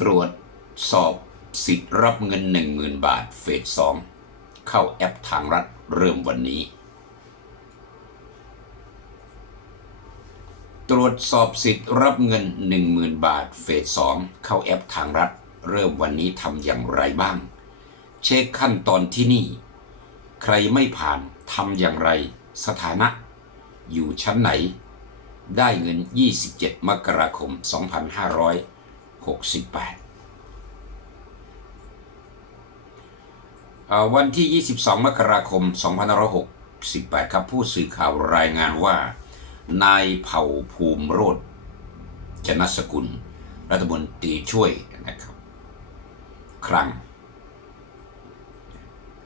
ตรวจสอบสิทธิ์รับเงิน 10,000 บาทเฟสสองเข้าแอปทางรัฐเริ่มวันนี้ ตรวจสอบสิทธิ์รับเงิน 10,000 บาทเฟสสองเข้าแอปทางรัฐ เริ่มวันนี้ทำอย่างไรบ้าง เช็คขั้นตอนที่นี่ ใครไม่ผ่านทำอย่างไรสถานะ อยู่ชั้นไหน ได้เงิน 27 มกราคม 2568 วันที่ 22 มกราคม 2568 ครับ ผู้สื่อข่าวรายงานว่า นายเผ่าภูมิโรธชนสกุล รัฐมนตรีช่วยนะครับ ครั้ง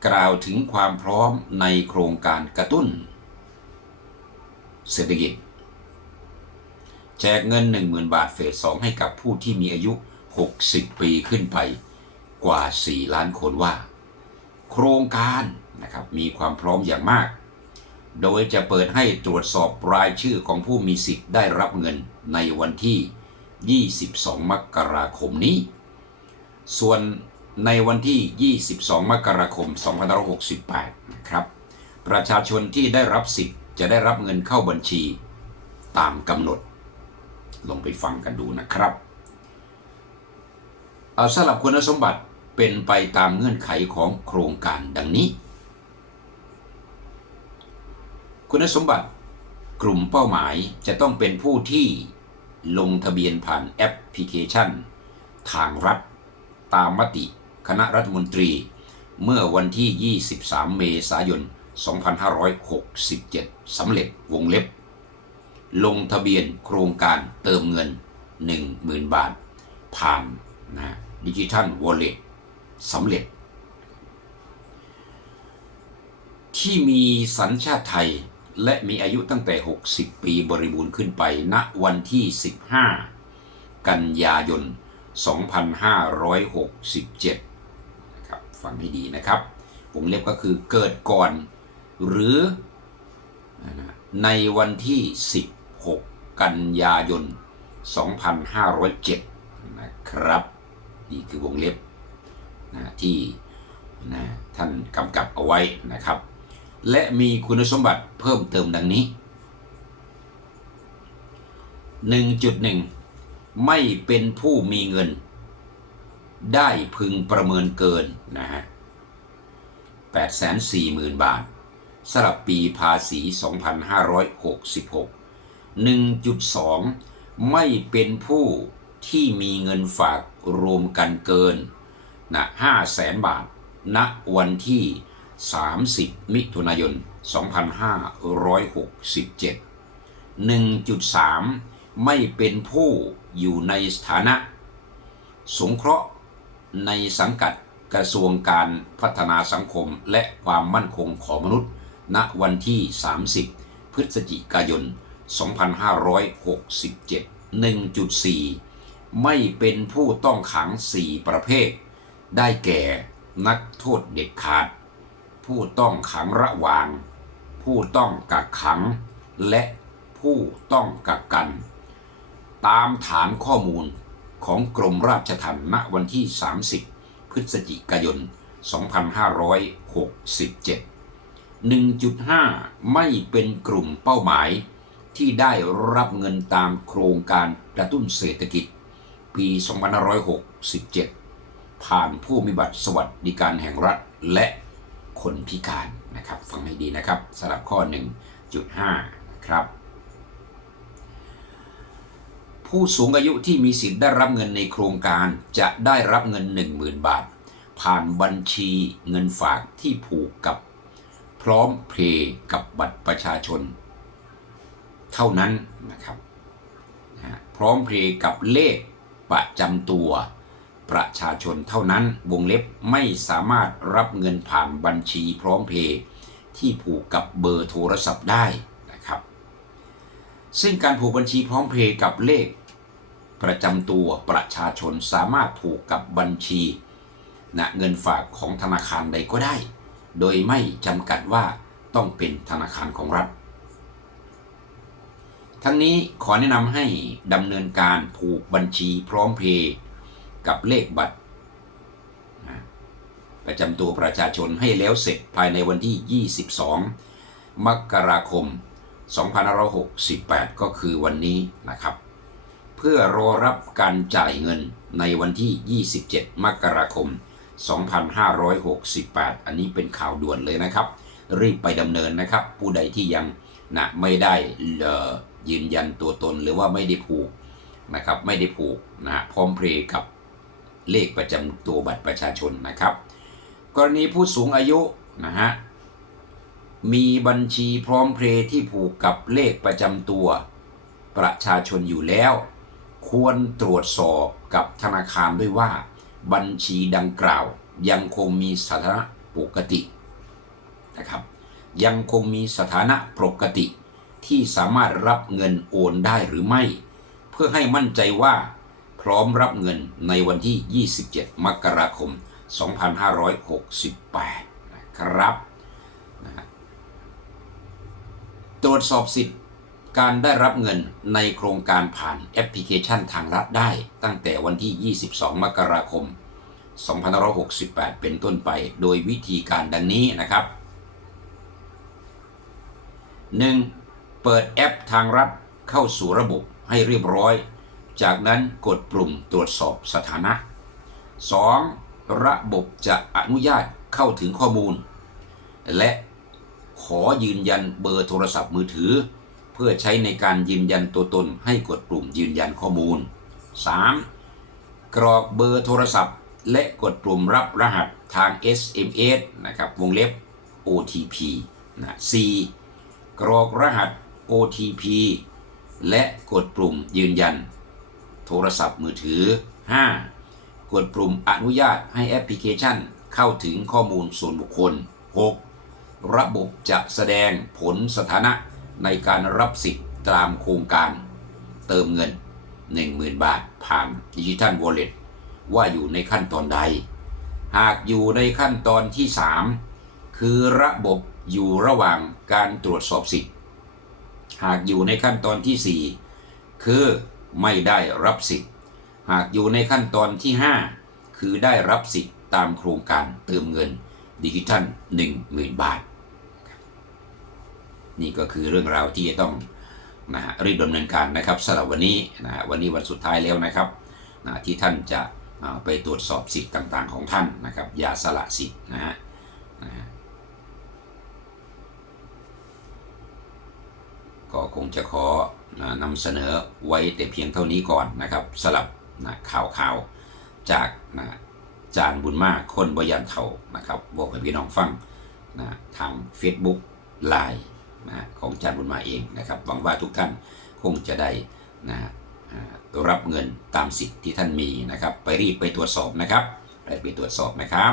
กล่าวถึงความพร้อมในโครงการกระตุ้น เศรษฐกิจ แจกเงิน 10,000 บาทเฟส2ให้กับผู้ที่มีอายุ 60 ปีขึ้นไปกว่า 4 ล้านคนว่า โครงการนะครับมีความพร้อมอย่างมาก โดยจะเปิดให้ตรวจสอบรายชื่อของผู้มีสิทธิ์ได้รับเงินในวันที่ 22 มกราคมนี้ ส่วนในวันที่ 22 มกราคม 2568 นะครับ ประชาชนที่ได้รับสิทธิ์จะได้รับเงินเข้าบัญชีตามกำหนด ลองไปฟังกันดูนะครับเอาสำหรับคุณสมบัติเป็นไปตามเงื่อนไขของโครงการดังนี้ คุณสมบัติกลุ่มเป้าหมายจะต้องเป็นผู้ที่ลงทะเบียนผ่านแอปพลิเคชัน ทางรัฐตามมติคณะรัฐมนตรี เมื่อวันที่ 23 เมษายน 2567 สำเร็จวงเล็บ ลงทะเบียนโครงการเติมเงิน 10,000 บาท ผ่านนะดิจิทัลวอลเล็ตสำเร็จ ที่มีสัญชาติไทยและมีอายุตั้งแต่ 60 ปีบริบูรณ์ขึ้นไปณวันที่ 15 กันยายน 2567นะครับฟังให้ดีนะครับวงเล็บก็คือเกิดก่อนหรือในวันที่ 16 กันยายน 2507 นะครับ นี่คือวงเล็บนะที่นะท่านกำกับเอาไว้นะครับ และมีคุณสมบัติเพิ่มเติมดังนี้ 1.1 ไม่เป็นผู้มีเงิน ได้พึงประเมินเกินนะฮะ840,000 บาทสำหรับปีภาษี 2566 1.2 ไม่เป็นผู้ที่มีเงินฝากรวมกันเกินนะ500,000บาทณวันที่ 30 มิถุนายน 2567 1.3 ไม่เป็นผู้อยู่ในสถานะ สงเคราะห์ในสังกัดกระทรวงการพัฒนาสังคมและความมั่นคงของมนุษย์ ณวันที่ 30 พฤศจิกายน 2567 1.4 ไม่เป็นผู้ต้องขัง 4 ประเภท ได้แก่นักโทษเด็ดขาด ผู้ต้องขังระหว่าง ผู้ต้องกักขัง และผู้ต้องกักกัน ตามฐานข้อมูลของกรมราชทัณฑ์ณวันที่ 30 พฤศจิกายน 2567 1.5 ไม่เป็นกลุ่มเป้าหมาย ที่ได้รับเงินตามโครงการกระตุ้นเศรษฐกิจ ปี 2567 ผ่านผู้มีบัตรสวัสดิการแห่งรัฐและคนพิการนะครับ ฟังให้ดีนะครับสำหรับข้อ 1.5 นะครับ ผู้สูงอายุที่มีสิทธิ์ได้รับเงินในโครงการจะได้รับเงิน 10,000 บาท ผ่านบัญชีเงินฝากที่ผูกกับ พร้อมเพย์กับบัตรประชาชน เท่านั้นนะครับพร้อมเพย์กับเลขประจำตัว ประชาชนเท่านั้นวงเล็บไม่สามารถรับเงินผ่านบัญชีพร้อมเพย์ที่ผูกกับเบอร์โทรศัพท์ได้นะครับ ซึ่งการผูกบัญชีพร้อมเพย์กับเลข ประจำตัวประชาชนสามารถผูกกับบัญชีนะเงินฝากของธนาคารใดก็ได้ โดยไม่จำกัดว่าต้องเป็นธนาคารของรัฐ ทั้งนี้ขอแนะนำให้ดำเนินการผูกบัญชีพร้อมเพย์กับเลขบัตรประจำตัวประชาชนให้แล้วเสร็จภายในวันที่ 22 มกราคม 2568 ก็คือวันนี้นะครับ เพื่อรอรับการจ่ายเงินในวันที่ 27 มกราคม 2568 อันนี้เป็นข่าวด่วนเลยนะครับ รีบไปดำเนินนะครับ ผู้ใดที่ยังนะไม่ได้เอ่อ ยืนยันตัวตนหรือว่าไม่ได้ผูกนะครับไม่ได้ผูกนะพร้อมเพรย์กับเลขประจำตัวบัตรประชาชนนะครับ กรณีผู้สูงอายุนะฮะมีบัญชีพร้อมเพรย์ที่ผูกกับเลขประจำตัวประชาชนอยู่แล้ว ควรตรวจสอบกับธนาคารด้วยว่า บัญชีดังกล่าวยังคงมีสถานะปกตินะครับ ยังคงมีสถานะปกติ ที่สามารถรับเงินโอนได้หรือไม่ เพื่อให้มั่นใจว่าพร้อมรับเงินในวันที่ 27 มกราคม 2568 นะครับนะตรวจสอบสิทธิ์การได้รับเงินในโครงการผ่านแอปพลิเคชันทางรัฐได้ ตั้งแต่วันที่ 22 มกราคม 2568 เป็นต้นไป โดยวิธีการดังนี้นะครับ 1. เปิดแอปทางรัฐเข้าสู่ระบบให้เรียบร้อย จากนั้นกดปุ่มตรวจสอบสถานะ 2. ระบบจะอนุญาตเข้าถึงข้อมูล และขอยืนยันเบอร์โทรศัพท์มือถือ เพื่อใช้ในการยืนยันตัวตนให้กดปุ่มยืนยันข้อมูล 3. กรอกเบอร์โทรศัพท์ และกดปุ่มรับรหัสทาง SMS นะครับวงเล็บ OTP นะ 4. กรอกรหัส OTP และกดปุ่มยืนยัน โทรศัพท์มือถือ 5. กดปุ่มอนุญาตให้แอปพลิเคชันเข้าถึงข้อมูลส่วนบุคคล 6. ระบบจะแสดงผลสถานะในการรับสิทธิ์ตามโครงการ เติมเงิน 10,000 บาทผ่านดิจิทัลวอลเล็ตว่าอยู่ในขั้นตอนใด หากอยู่ในขั้นตอนที่ 3 คือระบบอยู่ระหว่างการตรวจสอบสิทธิ์ หากอยู่ในขั้นตอนที่ 4 คือไม่ได้รับสิทธิ์ หากอยู่ในขั้นตอนที่ 5 คือได้รับสิทธิ์ตามโครงการเติมเงินดิจิทัล10,000 บาท นี่ก็คือเรื่องราวที่จะต้องนะรีบดำเนินการนะครับสำหรับวันนี้นะวันนี้วันสุดท้ายแล้วนะครับนะที่ท่านจะไปตรวจสอบสิทธิ์ต่างๆ ของท่านนะครับ อย่าสละสิทธิ์นะฮะนะฮะ ก็คงจะขอนำเสนอไว้แต่เพียงเท่านี้ก่อนนะครับสลับนะข่าวข่าวจากนะจานบุญมากคนบยันเทานะครับบอกให้พี่น้องฟังนะทาง Facebook ไลน์นะของจานบุญมาเองนะครับหวังว่าทุกท่านคงจะได้นะรับเงินตามสิทธิ์ที่ท่านมีนะครับ ไปรีบไปตรวจสอบนะครับไปไปตรวจสอบนะครับ